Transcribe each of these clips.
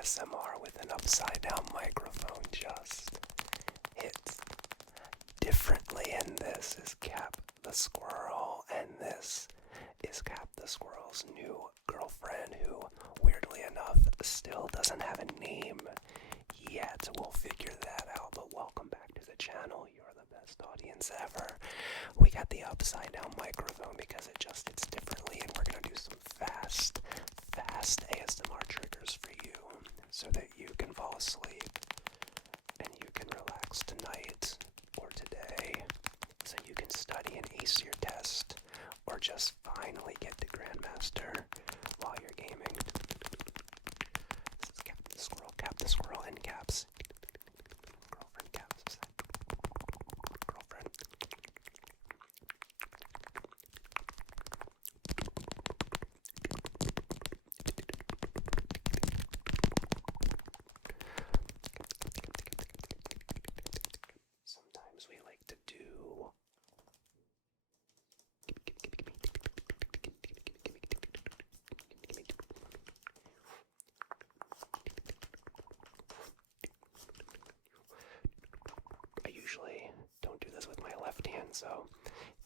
ASMR with an upside down microphone just hits differently. And this is Cap the Squirrel, and this is Cap the Squirrel's new girlfriend, who, weirdly enough, still doesn't have a name yet. We'll figure that out, but welcome back to the channel. You're the best audience ever. We got the upside down microphone because it just hits differently, and we're gonna do some fast ASMR triggers for you so that you can fall asleep and you can relax tonight or today, so you can study and ace your test, or just finally get to Grandmaster while you're gaming. This is Cap the Squirrel in caps. Girlfriend caps. Girlfriend. Sometimes we like to do I usually don't do this with my left hand, so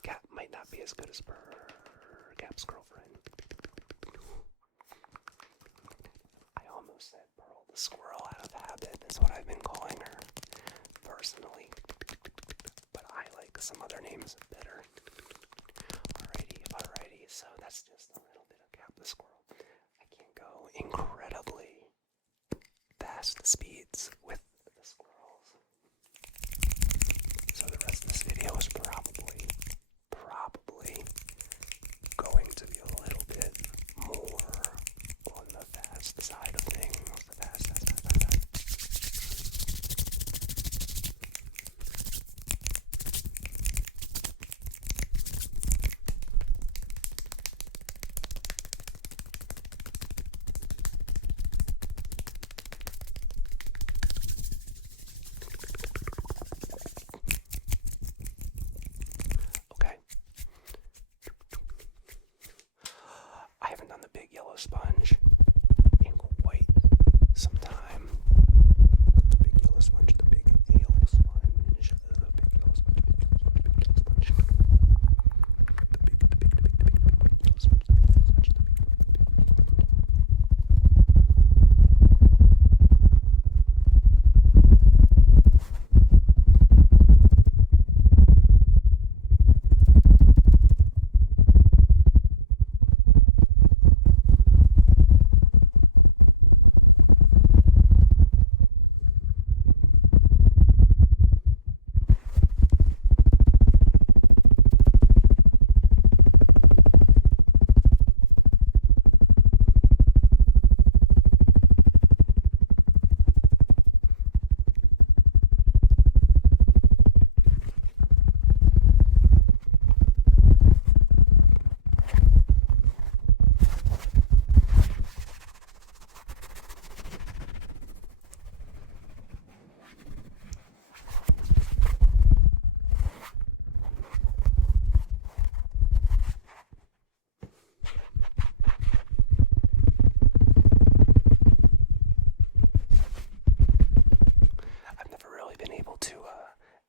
Cap might not be as good as Cap's girlfriend. I almost said Pearl the Squirrel out of habit. That's what I've been calling her personally, but I like some other names better. Alrighty, so that's just a little bit of Cap the Squirrel. I can't go incredibly fast speeds with the squirrels, so the rest of this video is probably going to be a little bit more on the fast side of things. I haven't done the big yellow sponge in quite some time. The big yellow sponge, the big yellow sponge, the big yellow sponge, the big yellow sponge, the big yellow sponge, the big yellow sponge, the big yellow sponge, the big.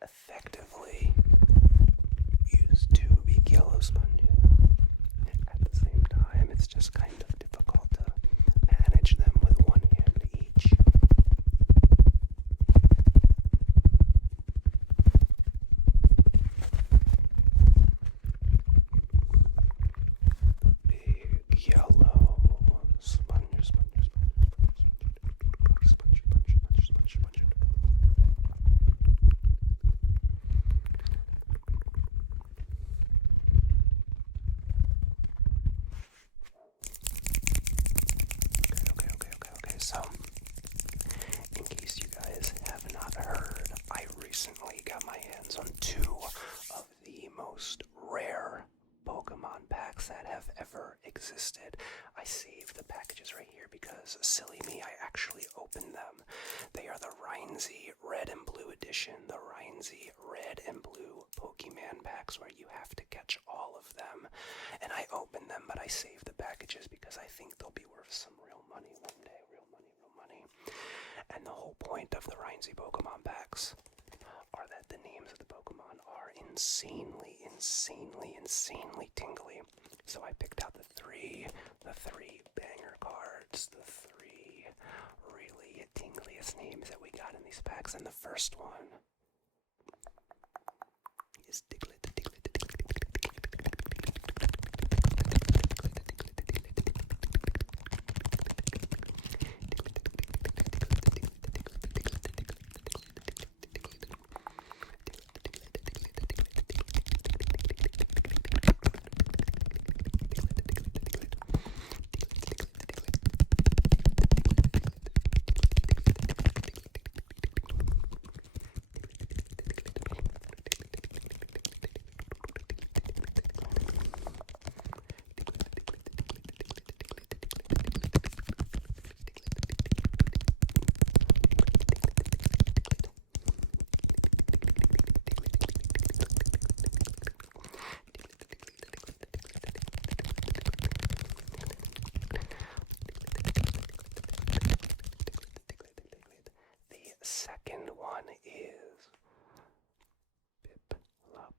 Effectively use two big yellow sponges at the same time. It's just kind of difficult to manage them with one hand each. Big yellow sponge. So, in case you guys have not heard, I recently got my hands on two of the most rare Pokemon packs that have ever existed. I saved the packages right here because, silly me, I actually opened them. They are the Rynsey Red and Blue Edition, the Rynsey Red and Blue Pokemon packs where you have to catch all of them. And I opened them, but I saved the packages because I think they'll be worth some real money one day. Real money. whole point of the Rynsey Pokemon packs are that the names of the Pokemon are insanely tingly. So I picked out the three banger cards, the three really tingliest names that we got in these packs, and the first one is Diglett. Second one is Pip Lup.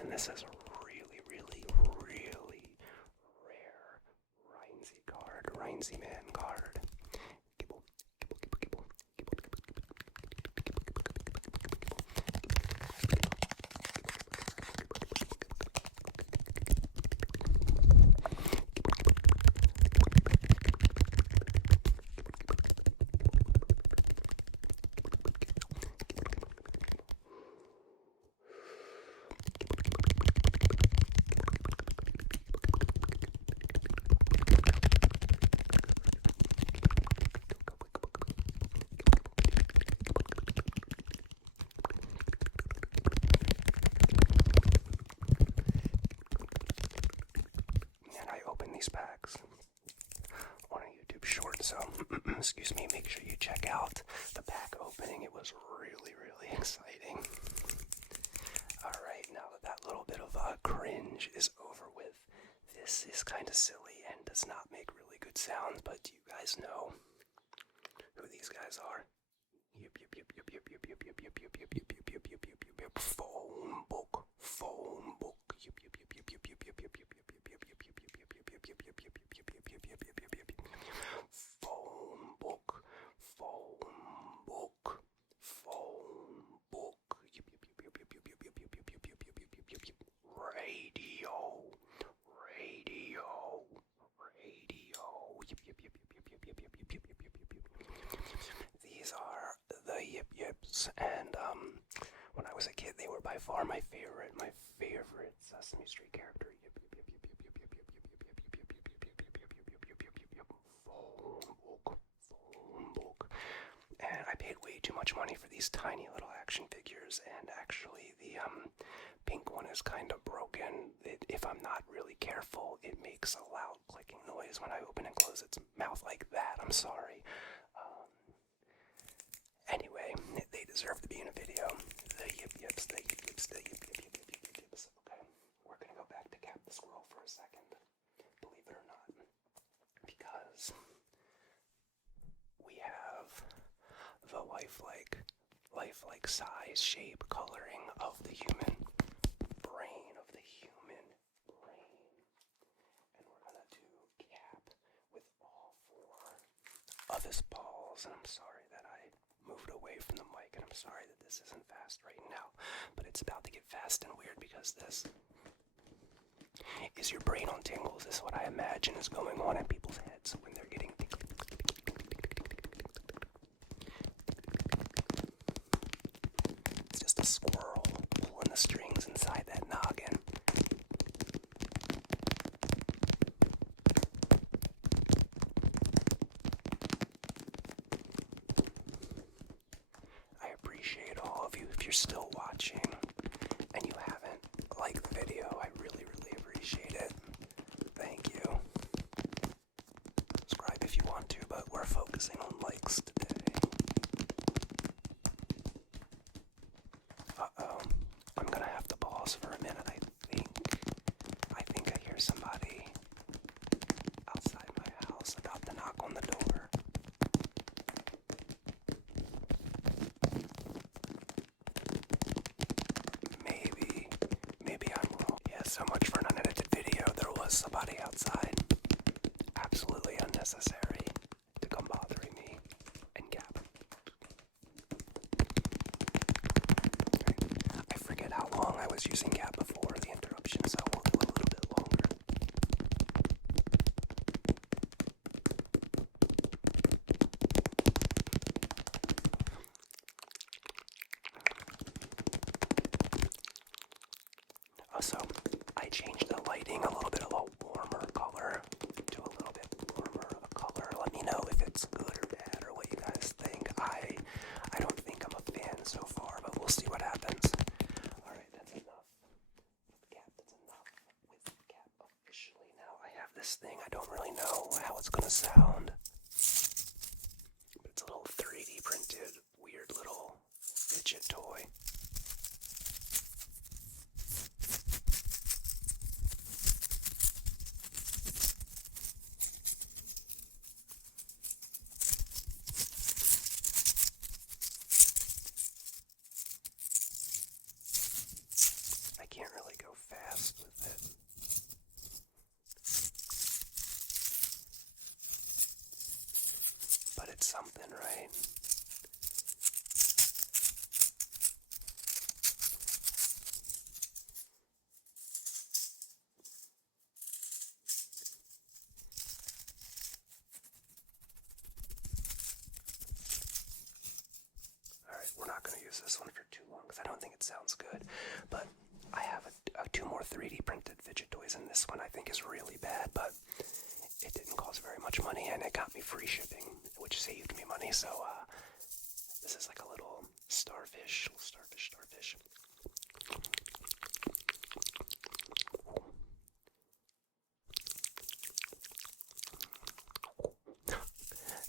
And this is a really rare Rynsey card, Rynsey Man card. Kibble, kibble, kibble, kibble, kibble, kibble, packs on a YouTube short, so excuse me, make sure you check out the pack opening. It was really exciting. Alright, now that little bit of cringe is over with, this is kind of silly and does not make really good sounds, but do you guys know who these guys are? Yip Yip Yip Yip Yip Yip Yip Yip Yip Yip Yip Yip Yip Yip Yip Yip Yip Phone book Yip Yip Yip Yip Yip Yip Yip Yip Yip Yip These are the Yip Yips, and when I was a kid, they were by far my favorite Sesame Street character. Yip Yip Yip Yip Yip Yip Yip Yip Yip Yip Yip Yip Yip Yip. Phone book. And I paid way too much money for these tiny little action figures, and actually the pink one is kind of broken. If I'm not really careful, it makes a loud clicking noise when I open and close its mouth like that. I'm sorry. Anyway, they deserve to be in a video. The Yip Yips, the Yip Yips, the Yip Yip Yip Yip Yip Yip Yips. Okay, we're gonna go back to Cap the Squirrel for a second, believe it or not, because we have the lifelike size, shape, coloring of the human brain, and we're gonna do Cap with all four of his balls. And I'm sorry that I moved away from the mic, and I'm sorry that this isn't fast right now, but it's about to get fast and weird because this focus your brain on tingles is what I imagine is going on in people's heads when they're getting tingles. It's just a squirrel pulling the strings inside that noggin. I appreciate all of you. If you're still watching and you haven't liked the video, I really, really appreciate it. Thank you. Subscribe if you want to, but we're focusing on likes today. Uh-oh. I'm gonna have to pause for a minute, I think I hear somebody outside my house about to knock on the door. Maybe I'm wrong. Yeah, so much for an unedited video. There was somebody outside. Absolutely unnecessary to come bothering me and Gap. I forget how long I was using Gap before the interruption, so we'll do a little bit longer. So I changed the lighting a little warmer color to a little bit warmer color. Let me know if it's good or bad or what you guys think. I don't think I'm a fan so far, but we'll see what happens. Alright, that's enough with Cap. That's enough with Cap officially. Now I have this thing. I don't really know how it's gonna sound. But it's a little 3D printed, weird little fidget toy. I can't really go fast with it. But it's something, right? Alright, we're not going to use this one for too long because I don't think it sounds good. But I have two more 3D printed fidget toys, and this one I think is really bad, but it didn't cost very much money, and it got me free shipping, which saved me money. So this is like a little starfish. It's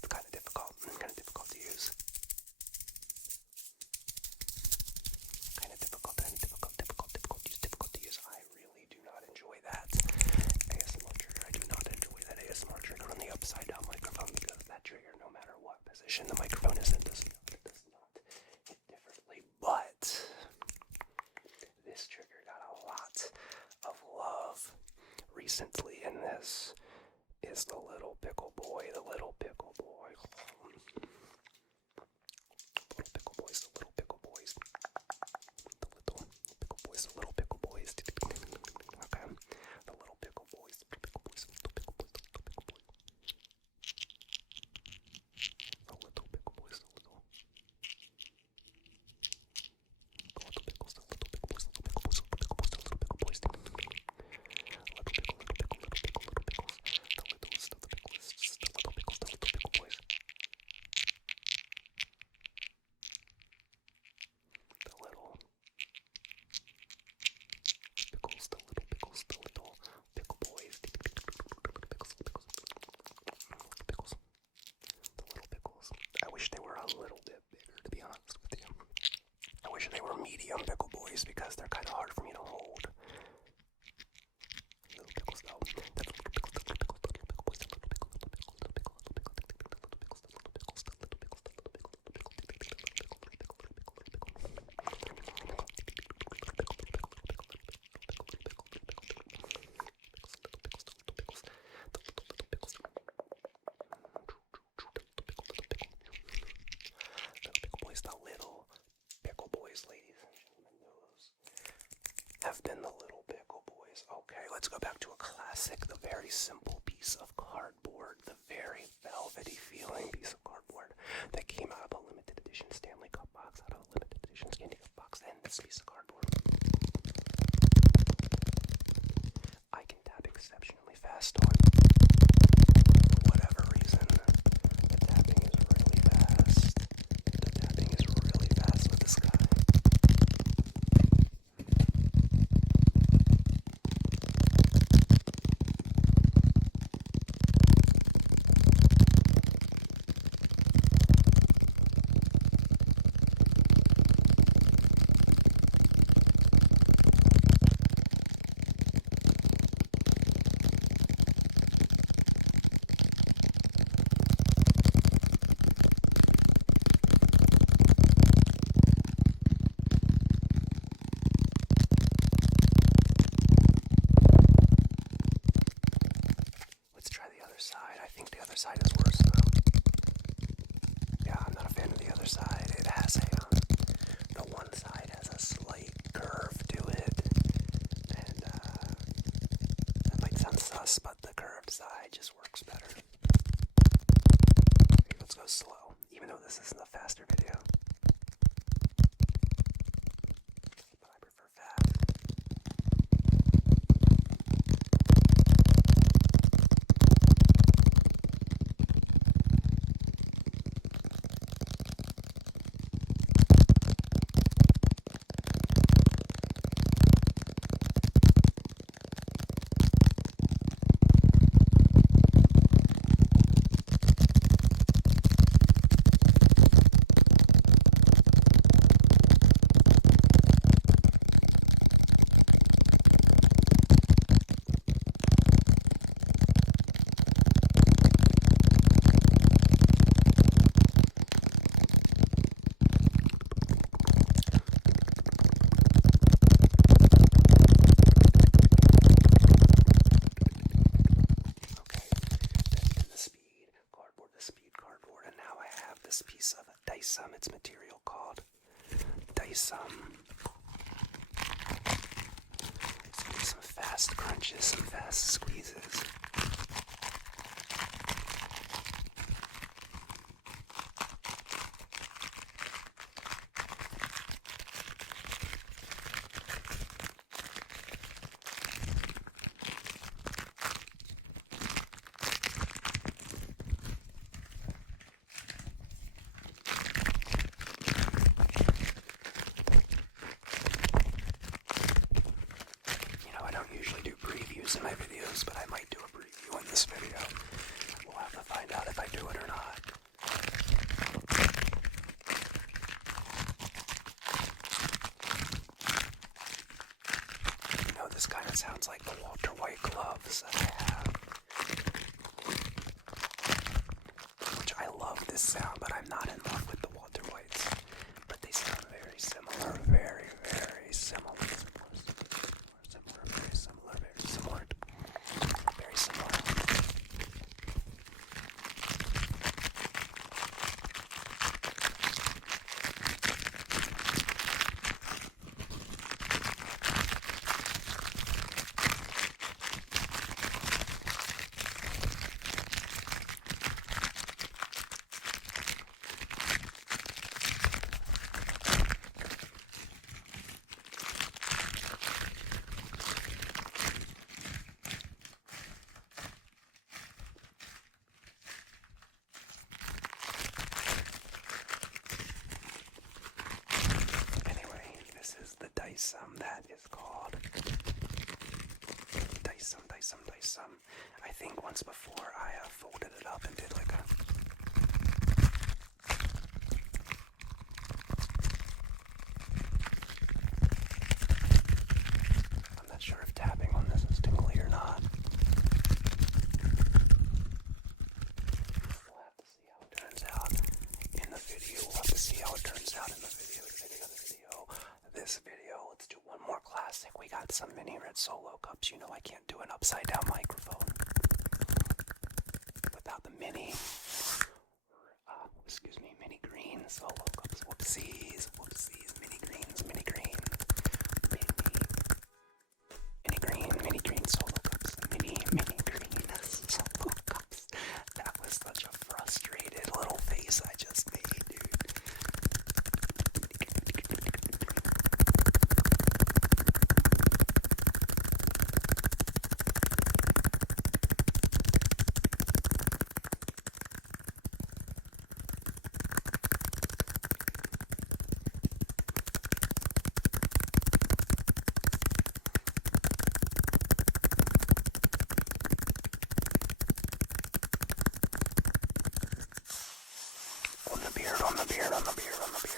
kind of difficult to use. Difficult to use. I really do not enjoy that ASMR trigger. I do not enjoy that ASMR trigger on the upside down microphone because that trigger, no matter what position the microphone is in, does not hit differently. But this trigger got a lot of love recently, and this is the little pickle boy. The little pickle boys. Okay. The little pickle boys. Medium pickle boys because they're kind of hard for me to hold. Little pickles though. Have been the little pickle boys. Okay, let's let's go back to a classic, the very simple piece of cardboard, the very velvety feeling piece of cardboard that came out of a limited edition Stanley Cup box, out of a limited edition Candy Cup box, and this piece of cardboard. I can tap exceptionally fast on. For whatever reason, the tapping is really fast. The tapping is really fast with this guy. Side. I think the other side is worse though. Yeah, I'm not a fan of the other side. It has the one side has a slight curve to it, and that might sound sus, but the curved side just works better. Okay, let's go slow, even though this isn't a faster video. But I prefer fast. This piece of Towson, its material called Towson. Some fast crunches, some fast squeezes. Usually do previews in my videos, but I might do a preview in this video. We'll have to find out if I do it or not. You know, this kind of sounds like the Walter White gloves that I have. Which I love this sound, but I'm not in love with the Walter Whites. But they sound very similar, very, very similar. That is called Towson. I think once before I folded it up and did like a I'm not sure if tapping on this is tingly or not. We'll have to see how it turns out in the video. This video, let's do one more classic. We got some mini red solo cups. You know I can't do an upside down microphone without the mini green solo cups. Whoopsies, mini green solo beard, on the beard, on the beard.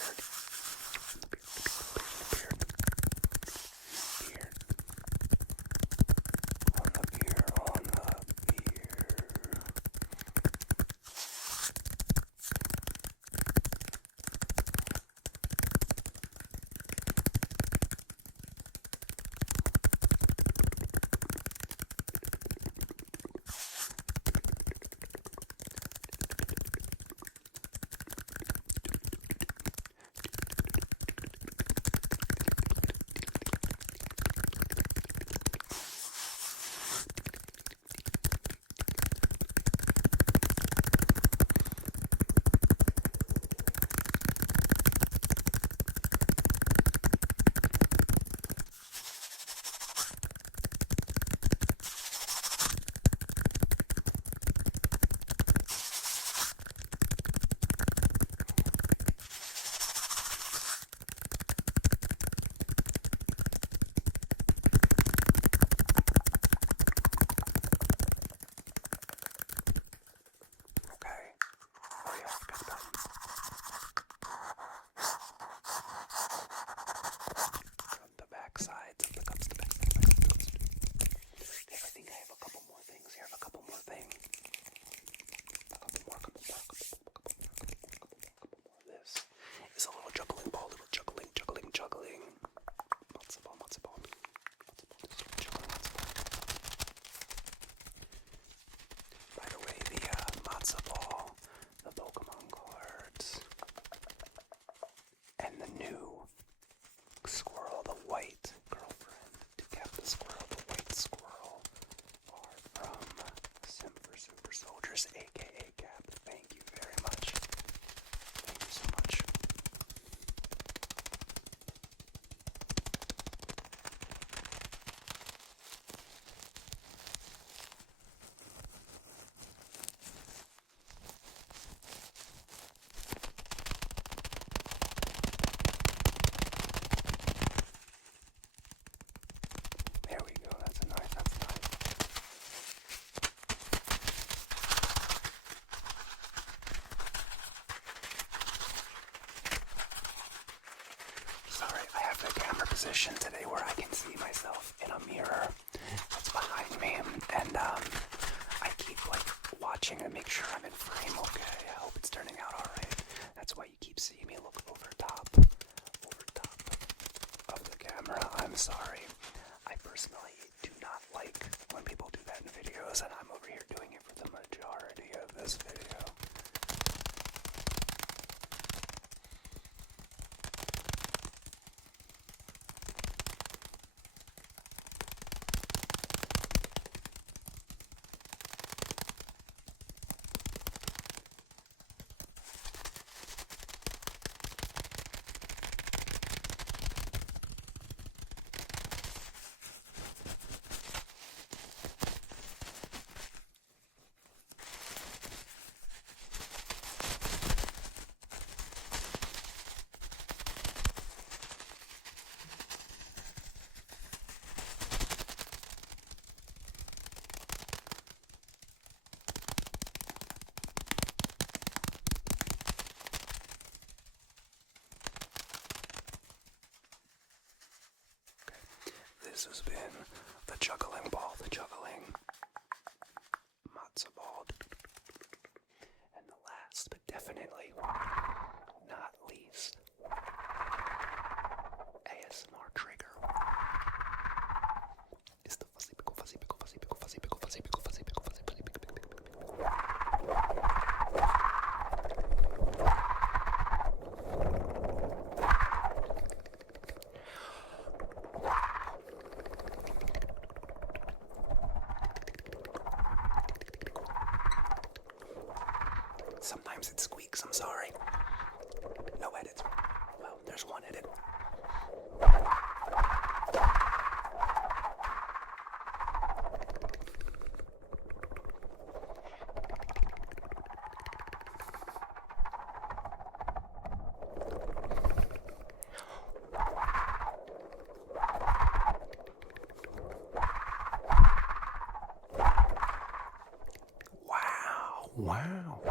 AKA Cap. Thank you very much. Thank you so much. There we go. That's nice. That's nice. Sorry, I have the camera position today where I can see myself in a mirror that's behind me, and I keep watching to make sure I'm in frame okay. I hope it's turning out alright. That's why you keep seeing me look over top of the camera. I'm sorry. I personally do not like when people do that in videos, and I'm over here doing it for the majority of this video. This has been the juggling ball, the juggling matzo ball. And the last, but definitely not least, ASMR trigger is the fuzzy pickle, fuzzy pickle, fuzzy pickle, fuzzy pickle, fuzzy pickle, fuzzy pickle, fuzzy pickle, fuzzy pickle, Sometimes it squeaks, I'm sorry. No edits. Well, there's one edit. Wow.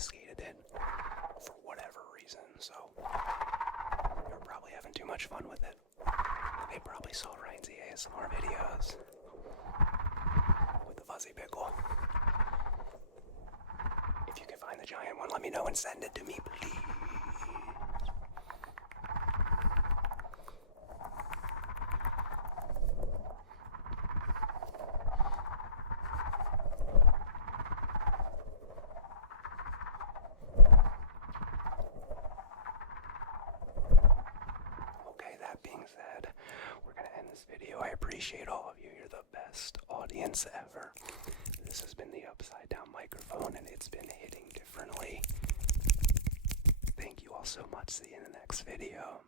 confiscated it for whatever reason, so you're probably having too much fun with it. They probably saw Rynsey ASMR videos with the fuzzy pickle. If you can find the giant one, let me know and send it to me, please. Okay, that being said, we're gonna end this video. I appreciate all of you. You're the best audience ever. This has been the upside down microphone, and it's been hitting differently. Thank you all so much. See you in the next video.